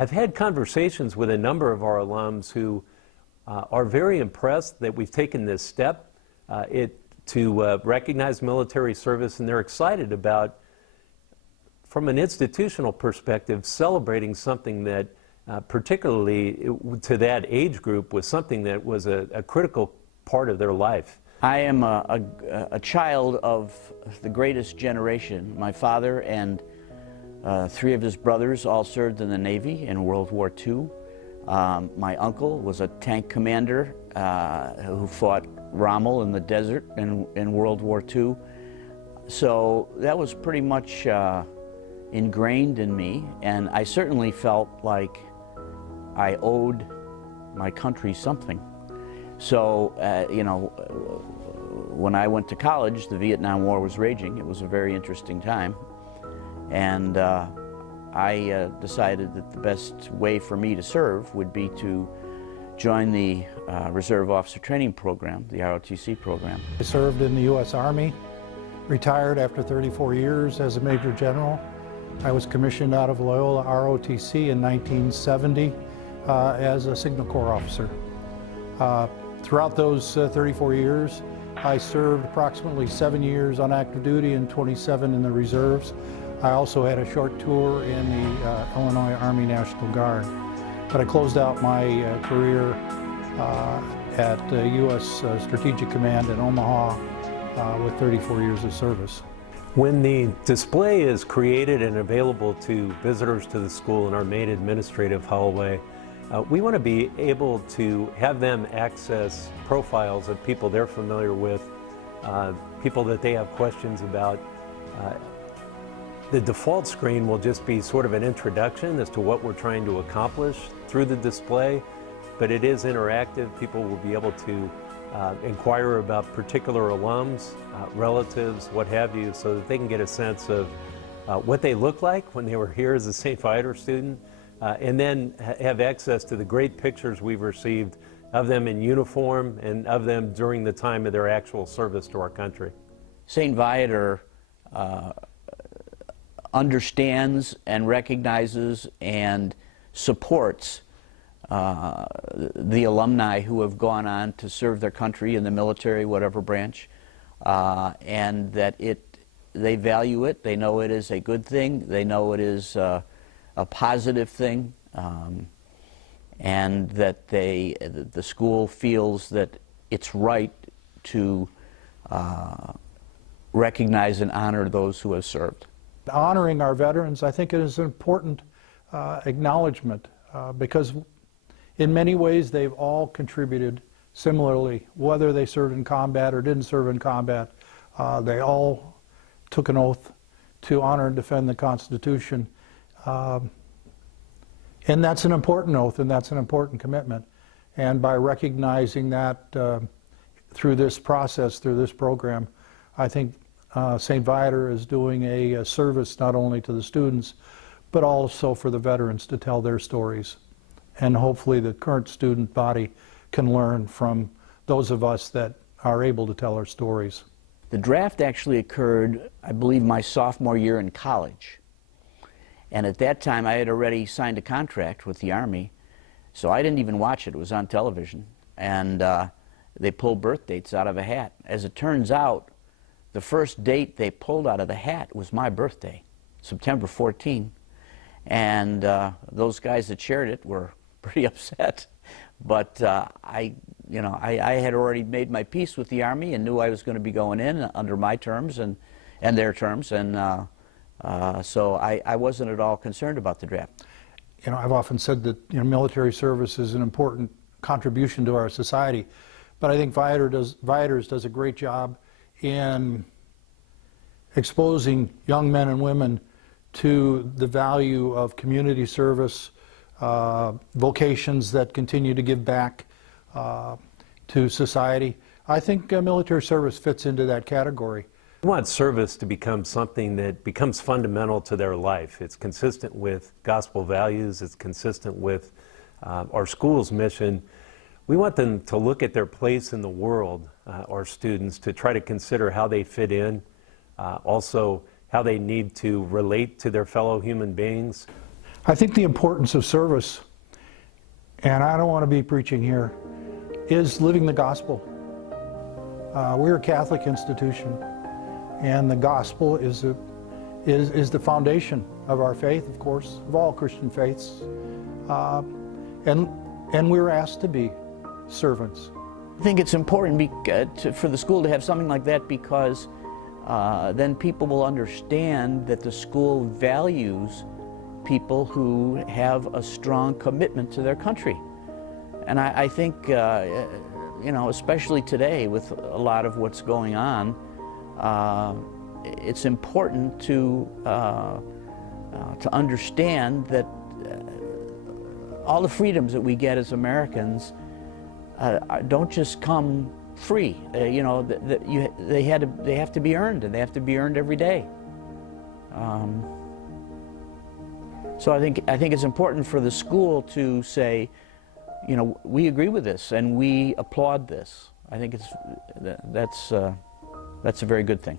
I've had conversations with a number of our alums who are very impressed that we've taken this step to recognize military service, and they're excited about, from an institutional perspective, celebrating something that particularly to that age group was something that was a critical part of their life. I am a child of the greatest generation. My father and three of his brothers all served in the Navy in World War II. My uncle was a tank commander who fought Rommel in the desert in World War II. So that was pretty much ingrained in me, and I certainly felt like I owed my country something. So, you know, when I went to college, the Vietnam War was raging. It was a very interesting time. And I decided that the best way for me to serve would be to join the Reserve Officer Training Program, the ROTC program. I served in the U.S. Army, retired after 34 years as a Major General. I was commissioned out of Loyola ROTC in 1970 as a Signal Corps officer. Throughout those 34 years, I served approximately 7 years on active duty and 27 in the reserves. I also had a short tour in the Illinois Army National Guard. But I closed out my career at U.S. Strategic Command in Omaha with 34 years of service. When the display is created and available to visitors to the school in our main administrative hallway, we want to be able to have them access profiles of people they're familiar with, people that they have questions about. The default screen will just be sort of an introduction as to what we're trying to accomplish through the display, but it is interactive. People will be able to inquire about particular alums, relatives, what have you, so that they can get a sense of what they look like when they were here as a St. Viator student, and then have access to the great pictures we've received of them in uniform and of them during the time of their actual service to our country. St. Viator understands and recognizes and supports the alumni who have gone on to serve their country in the military, whatever branch, and that they value it, they know it is a good thing, they know it is a positive thing, and that the school feels that it's right to recognize and honor those who have served. Honoring our veterans, I think, it is an important acknowledgement because in many ways they've all contributed similarly, whether they served in combat or didn't serve in combat. They all took an oath to honor and defend the Constitution. And that's an important oath, and that's an important commitment. And by recognizing that through this process, through this program, I think St. Viator is doing a service not only to the students, but also for the veterans to tell their stories. And hopefully the current student body can learn from those of us that are able to tell our stories. The draft actually occurred, I believe, my sophomore year in college. And at that time, I had already signed a contract with the Army, so I didn't even watch it. It was on television. And they pulled birth dates out of a hat. As it turns out, the first date they pulled out of the hat was my birthday, September 14. And those guys that shared it were pretty upset. But I had already made my peace with the Army and knew I was going to be going in under my terms and their terms. And so I wasn't at all concerned about the draft. You know, I've often said that military service is an important contribution to our society, but I think Viators does a great job in exposing young men and women to the value of community service, vocations that continue to give back to society. I think military service fits into that category. We want service to become something that becomes fundamental to their life. It's consistent with gospel values, it's consistent with our school's mission. We want them to look at their place in the world, our students, to try to consider how they fit in, also how they need to relate to their fellow human beings. I think the importance of service, and I don't want to be preaching here, is living the gospel. We're a Catholic institution, and the gospel is the foundation of our faith, of course, of all Christian faiths. And we're asked to be servants. I think it's important for the school to have something like that, because then people will understand that the school values people who have a strong commitment to their country. And I think, you know, especially today with a lot of what's going on, it's important to understand that all the freedoms that we get as Americans don't just come free. You know, they have to be earned, and they have to be earned every day. So I think it's important for the school to say, you know, we agree with this and we applaud this. I think that's a very good thing.